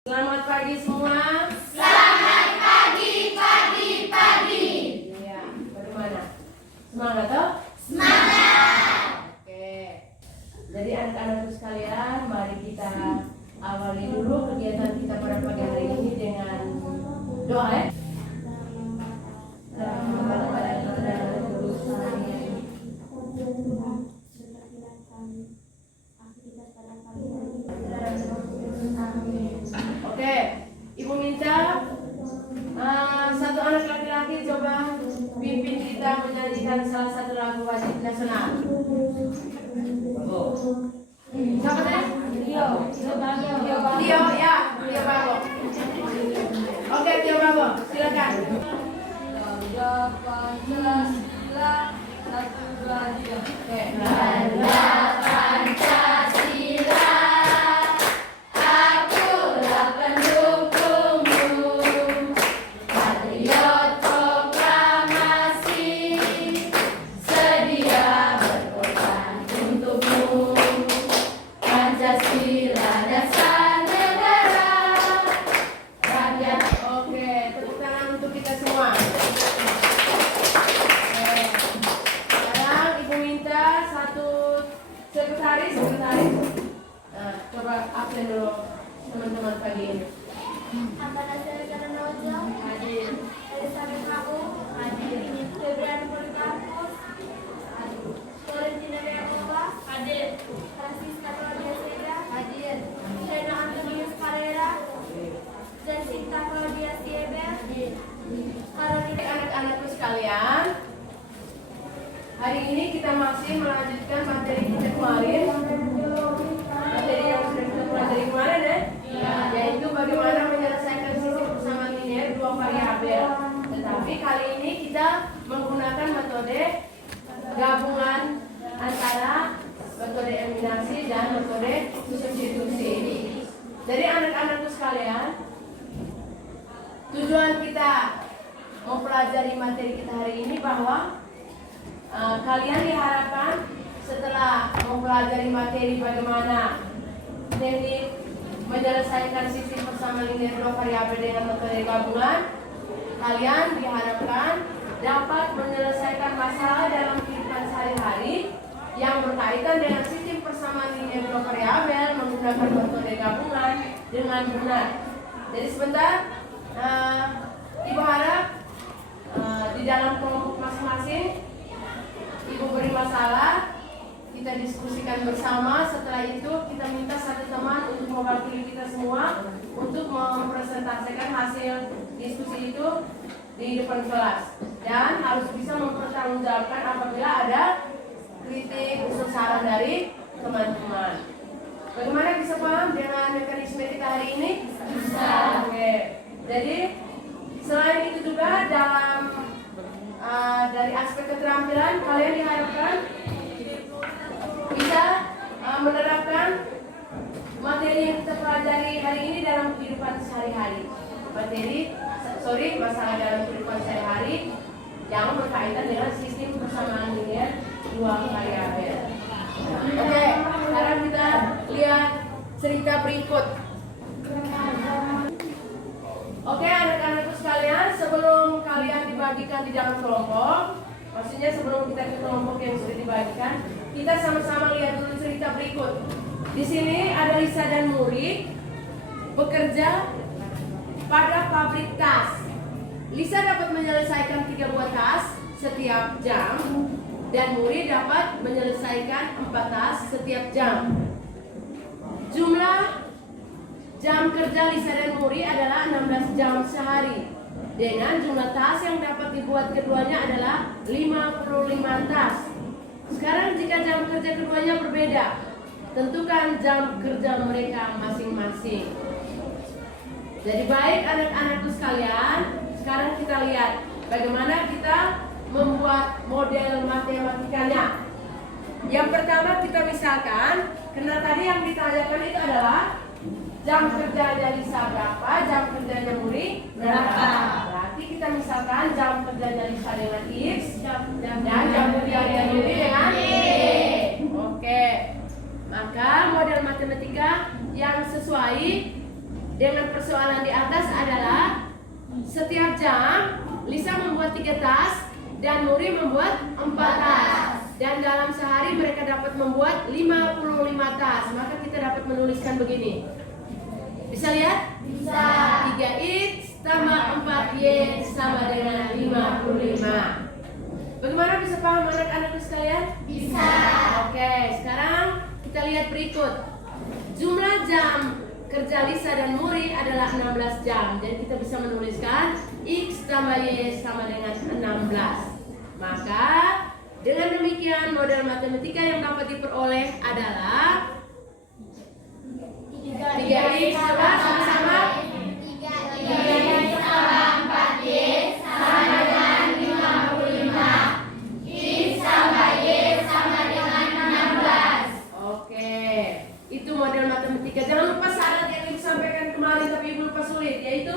Selamat pagi semua. Selamat pagi, pagi. Iya, bagaimana? Semangat toh? Semangat. Oke. Jadi anak-anakku sekalian, mari kita awali dulu kegiatan kita pada pagi hari ini dengan doa ya. Oke, Ibu minta satu anak laki-laki coba pimpin kita menyanyikan salah satu lagu wajib nasional. Siapa tadi? Tio ya, Tio Bago. Oke, Tio Bago, silakan. Pancasila, satu dua tiga. Oke. Sekretaris. Nah, coba absen dulu teman-teman pagi ini. Hadir. Elisabeth Aku. Hadir. Febrian Polikarpus. Hadir. Florentina Dewa. Hadir. Francisca Claudia Seda. Hadir. Shena Antonius Carrera. Jessica Claudia Siebel. Karolina. Anak-anakku sekalian, hari ini kita masih melanjutkan materi kita kemarin. Materi yang sudah kita pelajari kemarin ya, yaitu bagaimana menyelesaikan sistem persamaan linear dua variabel. Tetapi kali ini kita menggunakan metode gabungan antara metode eliminasi dan metode substitusi. Jadi anak-anakku sekalian, tujuan kita mempelajari materi kita hari ini bahwa kalian diharapkan setelah mempelajari materi bagaimana teknik menyelesaikan sistem persamaan linear dua variabel dengan metode gabungan, kalian diharapkan dapat menyelesaikan masalah dalam kehidupan sehari-hari yang berkaitan dengan sistem persamaan linear dua variabel menggunakan metode gabungan dengan benar. Jadi sebentar, Ibu harap di dalam kelompok masing-masing Ibu beri masalah, kita diskusikan bersama. Setelah itu kita minta satu teman untuk mewakili kita semua untuk mempresentasikan hasil diskusi itu di depan kelas, dan harus bisa mempertanggungjawabkan apabila ada kritik usul saran dari teman-teman. Bagaimana bisa paham dengan mekanisme kita hari ini? Bisa. Oke. Jadi selain itu juga dalam dari aspek keterampilan, kalian diharapkan bisa menerapkan materi yang kita pelajari hari ini dalam kehidupan sehari-hari. Masalah dalam kehidupan sehari-hari yang berkaitan dengan sistem persamaan linear dua variabel. Oke, sekarang kita lihat cerita berikut. Oke, anak-anakku sekalian, sebelum kalian dibagikan di dalam kelompok, maksudnya sebelum kita ke kelompok yang sudah dibagikan, kita sama-sama lihat dulu cerita berikut. Di sini ada Lisa dan Muri bekerja pada pabrik tas. Lisa dapat menyelesaikan 3 buah tas setiap jam, dan Muri dapat menyelesaikan 4 tas setiap jam. Jumlah jam kerja Lisa dan Muri adalah 16 jam sehari, dengan jumlah tas yang dapat dibuat keduanya adalah 55 tas. Sekarang jika jam kerja keduanya berbeda, tentukan jam kerja mereka masing-masing. Jadi baik anak-anakku sekalian, sekarang kita lihat bagaimana kita membuat model matematikanya. Yang pertama kita misalkan, karena tadi yang ditanyakan itu adalah jam kerjanya Lisa berapa, jam kerjanya Muri berapa. Berarti kita misalkan jam kerjanya Lisa dengan X dan jam kerjanya Muri dengan Y. Oke. Maka model matematika yang sesuai dengan persoalan di atas adalah setiap jam Lisa membuat 3 tas dan Muri membuat 4 tas. Dan dalam sehari mereka dapat membuat 55 tas. Maka kita dapat menuliskan begini. Bisa lihat? Bisa. 3X tambah 4Y sama dengan 55. Bagaimana bisa paham anak-anakku sekalian? Bisa. Oke, sekarang kita lihat berikut. Jumlah jam kerja Lisa dan Muri adalah 16 jam. Jadi kita bisa menuliskan X tambah Y sama dengan 16. Maka dengan demikian model matematika yang dapat diperoleh adalah 3X sama-sama 3X tambah 4Y sama dengan 55. X tambah Y sama dengan 16. Oke, itu model matematika. Jangan lupa syarat yang Ibu sampaikan kemarin tapi Ibu lupa sulit, yaitu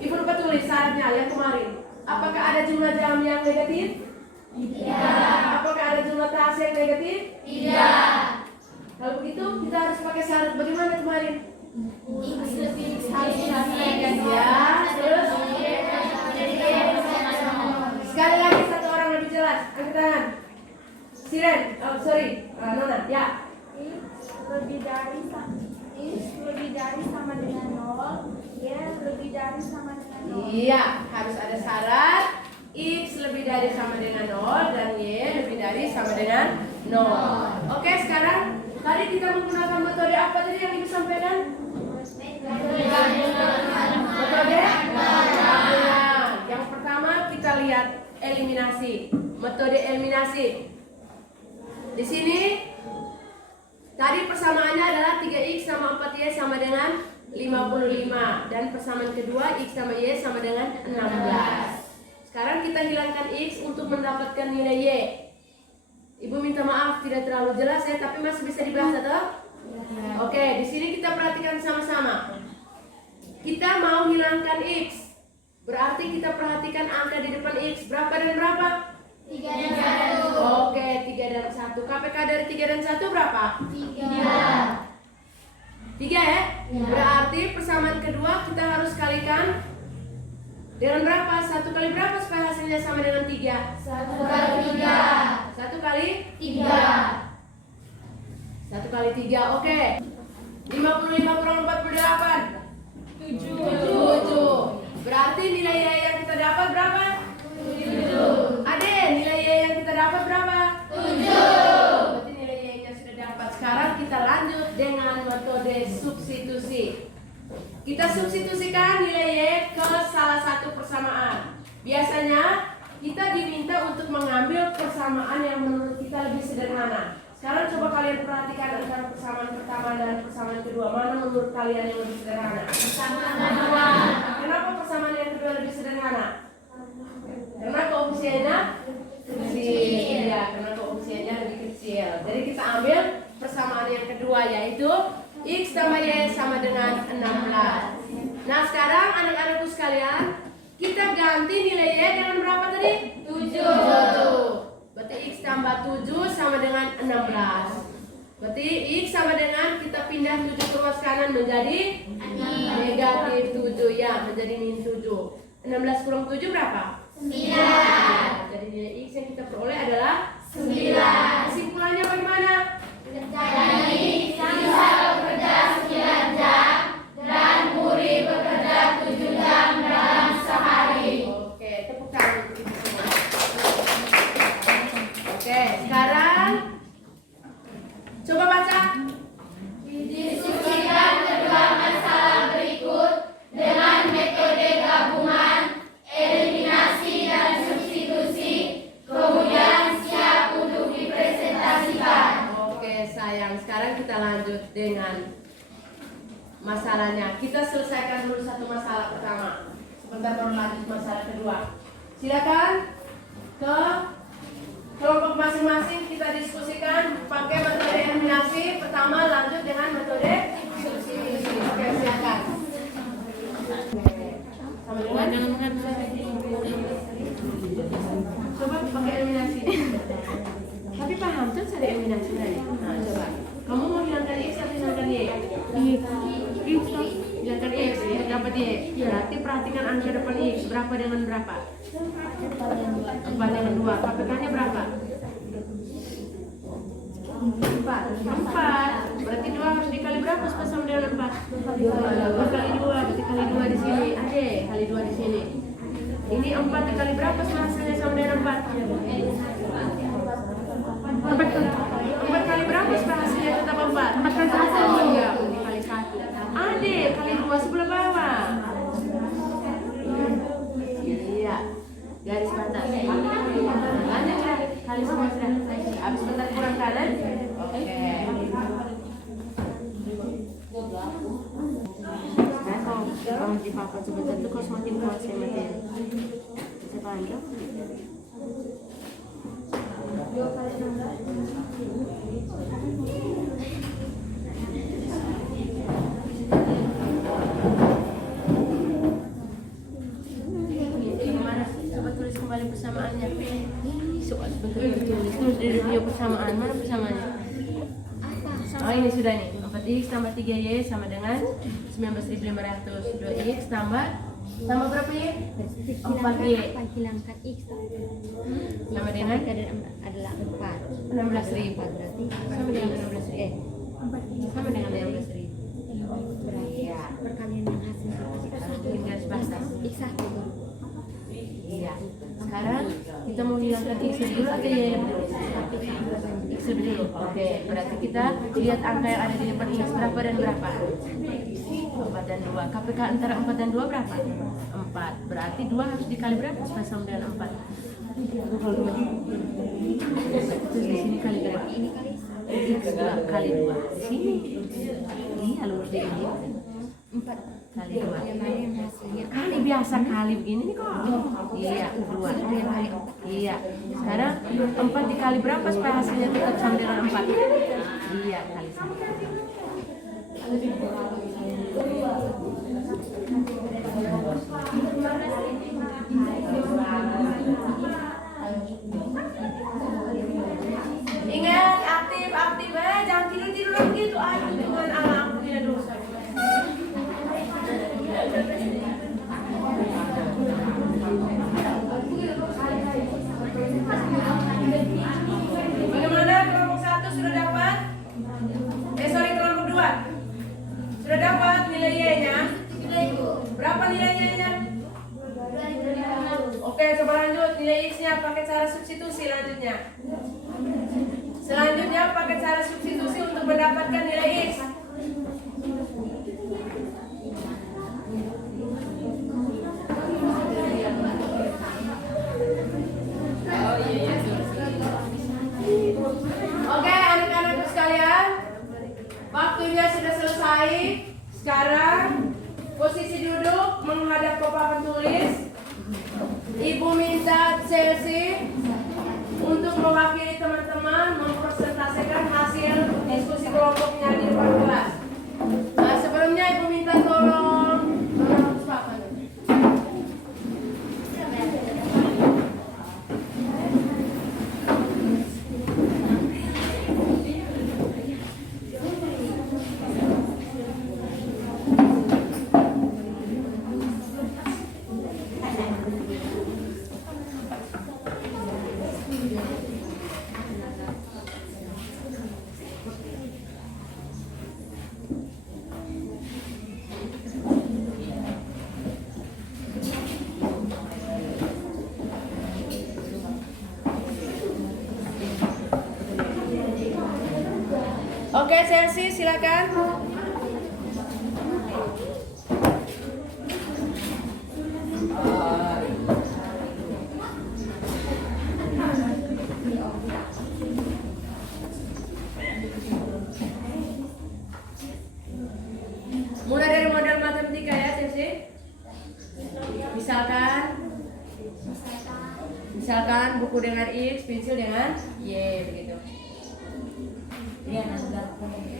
Ibu lupa tulis syaratnya yang kemarin. Apakah ada jumlah jam yang negatif? Tidak. Apakah ada jumlah tas yang negatif? Tidak. Kalau begitu kita harus pakai syarat bagaimana kemarin? X lebih X harus negatif. Ya, terus sekali lagi satu orang lebih jelas. Angkat tangan. Siren, oh sorry, Nona, ya. X lebih dari sama dengan 0. Y lebih dari sama dengan 0. Iya, harus ada syarat. X lebih dari sama dengan 0 dan Y lebih dari sama dengan 0. Oke, sekarang tadi kita menggunakan metode apa tadi yang Ibu sampaikan? Metode gabungan. Yang pertama kita lihat eliminasi. Metode eliminasi. Di sini tadi persamaannya adalah 3X sama 4Y sama dengan 55. Dan persamaan kedua X sama Y sama dengan 16. Sekarang kita hilangkan X untuk mendapatkan nilai Y. Ibu minta maaf tidak terlalu jelas ya, tapi masih bisa dibahas atau? Oke, di sini kita perhatikan sama-sama. Kita mau hilangkan X. Berarti kita perhatikan angka di depan X. Berapa dan berapa? 3 dan 1. Oke, 3 dan 1. KPK dari 3 dan 1 berapa? 3. 3 ya? Berarti persamaan kedua kita harus kalikan dengan berapa? 1 kali berapa supaya hasilnya sama dengan 3? 1 kali 3. 1 kali 3. 1 kali 3, oke. 55 kurang 48 7. Berarti nilai Y yang kita dapat berapa? 7. Ade, nilai Y yang kita dapat berapa? 7. Berarti nilai Y nya sudah dapat. Sekarang kita lanjut dengan metode substitusi. Kita substitusikan nilai Y ke salah satu persamaan. Biasanya kita diminta untuk mengambil persamaan yang menurut kita lebih sederhana. Sekarang coba kalian perhatikan antara persamaan pertama dan persamaan kedua. Mana menurut kalian yang lebih sederhana? Persamaan kedua. Kenapa persamaan yang kedua lebih sederhana? Karena koefisiennya kecil. Ya, karena koefisiennya lebih kecil. Jadi kita ambil persamaan yang kedua, yaitu X tambah Y sama dengan 16. Nah sekarang anak-anakku sekalian, kita ganti nilai Y dengan berapa tadi? 7. Berarti X tambah 7 sama dengan 16. Berarti X sama dengan kita pindah 7 ke ruas kanan menjadi negatif 7 ya, menjadi min 7. 16 kurang 7 berapa? 9. Jadi nilai X yang kita peroleh adalah 9. 9. Kesimpulannya bagaimana? Jadi Lisa bekerja 9 jam dan Muri bekerja 7 jam dalam sehari. Oke, tepuk tangan untuk ibu semua. Oke, sekarang coba baca. Diskusikan kedua masalah berikut dengan metode gabungan, eliminasi dan substitusi, kemudian siap untuk dipresentasikan. Oke, sayang. Sekarang kita lanjut dengan masalahnya. Kita selesaikan dulu satu masalah pertama. Sebentar baru lanjut masalah kedua. Silakan ke kelompok masing-masing kita diskusikan pakai metode eliminasi. Pertama lanjut dengan metode substitusi. Oke, silakan. Sama dengan coba pakai eliminasi. Tapi paham tuh ada eliminasi tadi. Nah, coba. Kamu mau hilangkan X atau hilangkan Y? X 4Y. Berarti perhatikan angka depan X. Berapa dengan berapa? 4 dengan 2. KPK-nya berapa? 4. Berarti 2 harus dikali berapa supaya sama dengan 4? 4 kali 2. Berarti kali 2 di sini. Ade, kali 2 di sini. Ini 4 dikali berapa supaya hasilnya sama dengan 4? 4 kali berapa supaya hasilnya tetap 4? 4 kali 1. Ya, dikali 1. Ade, kali 2 sebelah bawah. Iya. Garis batas. Lanjut ya. Kali semua sudah. Habis bentar kurang kanan. Oke. Nah, kalau dipakai sebentar itu kalau semakin kuat saya mati. Bisa panjang. Coba tulis kembali persamaannya. Soal sebentar tulis. Terus di review persamaan. Mana persamaannya? Oh ini sudah nih. 4X tambah 3Y sama dengan 19.500. 2X tambah berapa Y? 4Y. Hilangkan X Sama dengan adalah 4. 16.000. Berarti Sama dengan 16.000. Sama dengan 16.000. berarti perkalian yang hasil Bikin garis batas. X 1. Iya. Sekarang kita mau hilangkan X dulu atau Y dulu? X dulu. Oke. Berarti kita lihat angka yang ada di depan X berapa dan berapa? 4 dan 2. KPK antara 4 dan 2 berapa? 4. Berarti 2 harus dikali berapa supaya sama dengan 4? Terus di sini kali berapa? X 2 kali 2. Di sini. Iya, lurus di ini. 4 kali 2. yang hasilnya Kali biasa kali begini nih kok. Iya, 2. Iya. Sekarang 4 dikali berapa supaya hasilnya tetap sama dengan 4? Iya, kali 1. Ingat, aktif jangan tidur begitu aja dengan alam tidak dosa. Bagaimana kelompok 1 sudah dapat? Kelompok 2 sudah dapat nilai Y-nya? Berapa nilainya? Oke, coba lanjut. Nilai X-nya pakai cara substitusi Selanjutnya pakai cara substitusi untuk mendapatkan nilai X. Oke, anak-anakku sekalian, waktunya sudah selesai. Sekarang posisi duduk menghadap ke papan tulis. Ibu minta Chelsea untuk mewakili teman-teman mempresentasikan hasil diskusi kelompoknya di depan kelas. Nah, sebelumnya Ibu minta tolong hapus papan. Oke, Chelsea, silakan. Mulai dari model matematika ya, Chelsea. Misalkan buku dengan X, pensil dengan Y, begitu.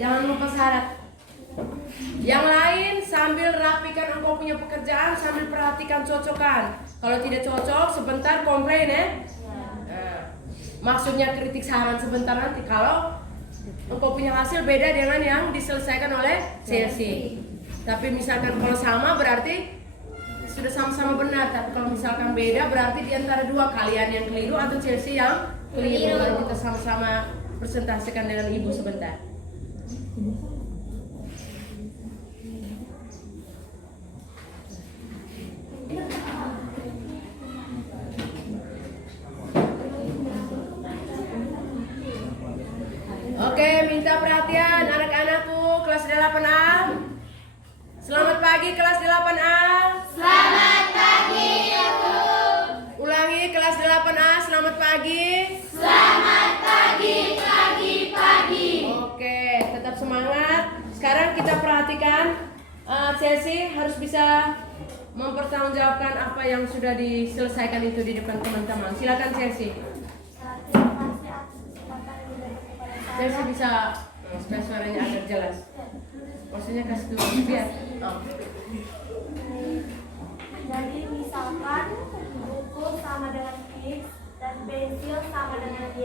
Jangan lupa syarat. Yang lain sambil rapikan engkau punya pekerjaan, sambil perhatikan cocokan. Kalau tidak cocok sebentar komplain ya. Nah, maksudnya kritik saran sebentar nanti kalau engkau punya hasil beda dengan yang diselesaikan oleh CLC. Tapi misalkan kalau sama berarti sudah sama-sama benar. Tapi kalau misalkan beda berarti di antara dua, kalian yang keliru atau Chelsea yang keliru. Lalu kita sama-sama presentasikan dengan ibu sebentar. Oke, minta perhatian anak-anakku kelas 8A. Selamat pagi kelas 8A. Selamat pagi, Ibu. Ulangi kelas 8A, selamat pagi. Selamat pagi, pagi. Oke, tetap semangat. Sekarang kita perhatikan Chelsea harus bisa mempertanggungjawabkan apa yang sudah diselesaikan itu di depan teman-teman. Silakan Chelsea. Terima kasih atas kesempatan yang diberikan kepada saya. Chelsea bisa supaya suaranya agak jelas. Maksudnya kasih dulu biar. Oh. Jadi misalkan buku sama dengan X dan pensil sama dengan Y.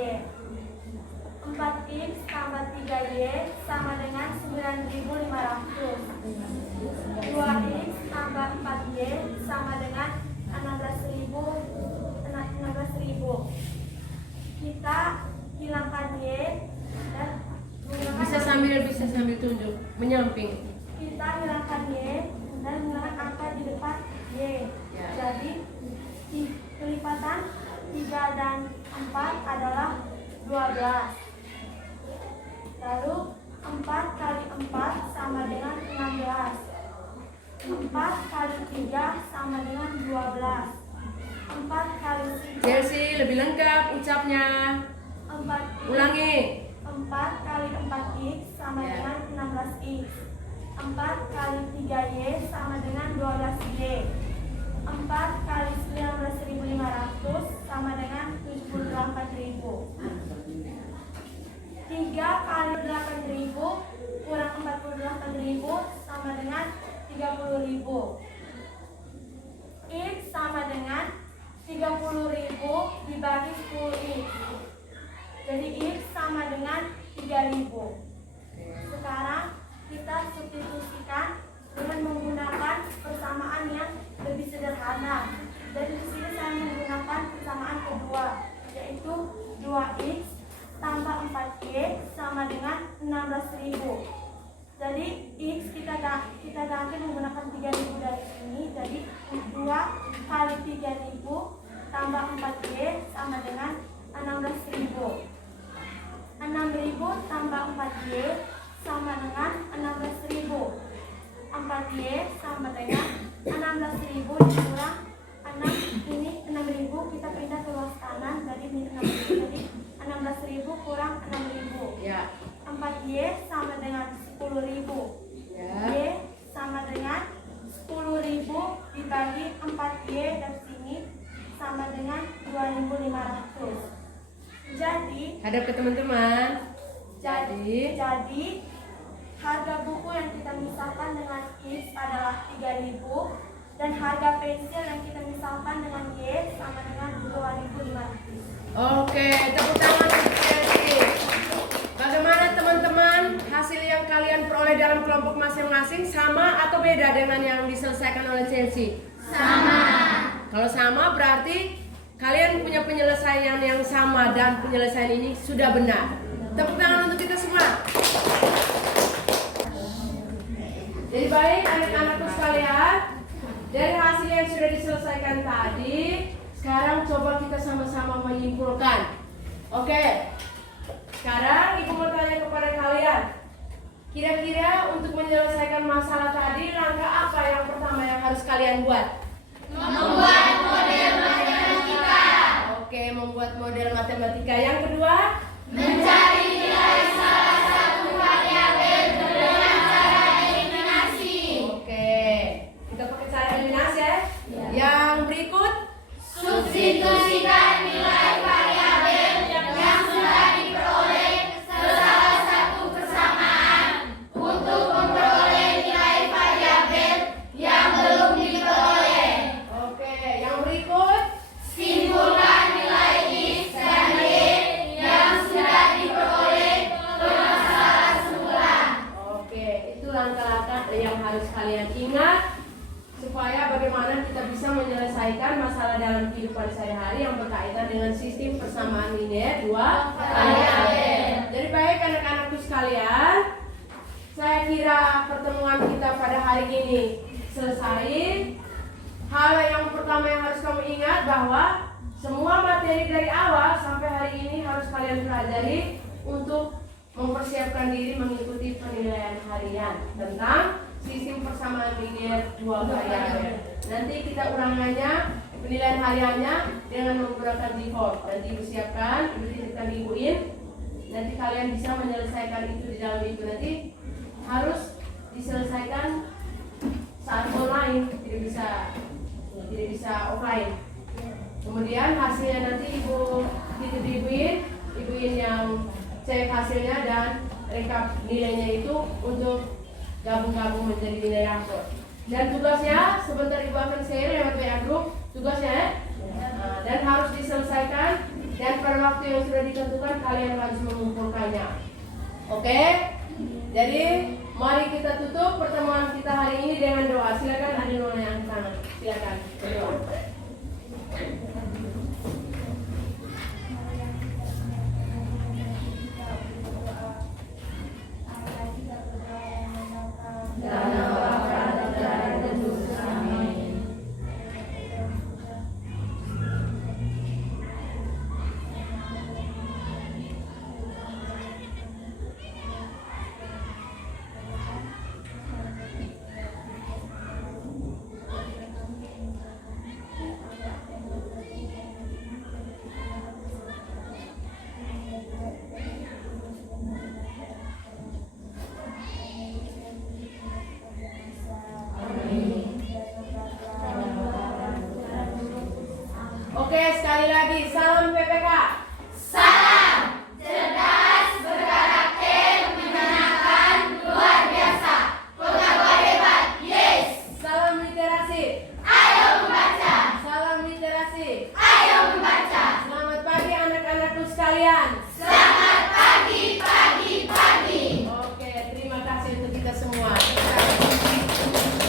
4X tambah 3Y sama dengan 9.500. 2X tambah 4Y sama dengan 16.000. Kita hilangkan Y dan Bisa sambil tunjuk, menyamping. kita hilangkan Y dan menggunakan angka di depan Y. Ya. Jadi kelipatan 3 dan 4 adalah 12. Lalu 4 kali 4 sama dengan 16. 4 kali 3 sama dengan 12. 4 kali 3 Chelsea lebih lengkap ucapnya. 4 Ulangi. 4 kali 4X sama Ya. dengan 16X. 4 kali 3Y sama dengan 12Y. 4 kali 19.500 sama dengan 78.000. 3 kali 8.000 kurang 48.000 sama dengan 30.000. X sama dengan 30.000 dibagi 10X. Jadi X sama dengan 3.000. Sekarang kita substitusikan dengan menggunakan persamaan yang lebih sederhana. Jadi di sini saya menggunakan persamaan kedua, yaitu 2X tambah 4Y sama dengan 16.000. Jadi X kita ganti menggunakan 3.000 dari sini. Jadi 2 kali 3.000 tambah 4Y sama dengan 16.000. 6.000 tambah 4Y sama dengan 16.000. 4Y sama dengan 16.000 dikurang 6, ini 6.000 kita pindah ke luas kanan, jadi ini 6.000, jadi 16.000 kurang 6.000. Ya. 4Y sama dengan 10.000. Ya. Y sama dengan 10.000 dibagi 4Y dari sini sama dengan 2.500. Jadi Hadap ke teman-teman. Jadi harga buku yang kita misahkan dengan X adalah 3.000 dan harga pensil yang kita misahkan dengan Y sama dengan 2.500. Oke, tepuk tangan untuk Chelsea. Bagaimana teman-teman, hasil yang kalian peroleh dalam kelompok masing-masing sama atau beda dengan yang diselesaikan oleh Chelsea? Sama. Kalau sama berarti kalian punya penyelesaian yang sama dan penyelesaian ini sudah benar. Tepuk tangan untuk kita semua. Jadi baik anak-anakku sekalian, dari hasil yang sudah diselesaikan tadi, sekarang coba kita sama-sama menyimpulkan. Oke, sekarang ibu mau tanya kepada kalian, kira-kira untuk menyelesaikan masalah tadi, langkah apa yang pertama yang harus kalian buat? Membuat model matematika. Oke, membuat model matematika. Yang kedua, Mencari nilai salah satu variabel dengan cara eliminasi. oke, kita pakai cara eliminasi ya. Yang berikut, Substitusikan nilai variabel yang sudah diperoleh ke salah satu persamaan untuk memperoleh nilai variabel yang belum diperoleh. oke, yang berikut, Simpulkan nilai X dan Y yang supaya bagaimana kita bisa menyelesaikan masalah dalam kehidupan sehari-hari yang berkaitan dengan sistem persamaan linear 2 kali AB. Jadi baik anak-anakku sekalian, saya kira pertemuan kita pada hari ini selesai. Hal yang pertama yang harus kamu ingat bahwa semua materi dari awal sampai hari ini harus kalian pelajari untuk mempersiapkan diri mengikuti penilaian harian tentang sistem persamaan linear 2 kali AB. Nanti kita ulangannya, penilaian hariannya dengan menggunakan G-form. Nanti disiapkan, ibu titipkan di ibuin. Nanti kalian bisa menyelesaikan itu di dalam itu. Nanti harus diselesaikan saat online, tidak bisa offline. Kemudian hasilnya nanti ibu titip ibuin yang cek hasilnya dan rekap nilainya itu untuk gabung menjadi nilai rapor. Dan tugasnya sebentar ibu akan share lewat WA group tugasnya ya. Dan harus diselesaikan dan pada waktu yang sudah ditentukan kalian harus mengumpulkannya. Oke? Jadi mari kita tutup pertemuan kita hari ini dengan doa. Silakan ada doa yang sana. Silakan berdoa. Oke, sekali lagi salam PPK. Salam cerdas, berkarakter, menyenangkan, luar biasa. Pegawai hebat, yes. Salam literasi. Ayo membaca. Salam literasi. Ayo membaca. Selamat pagi anak-anakku sekalian. Selamat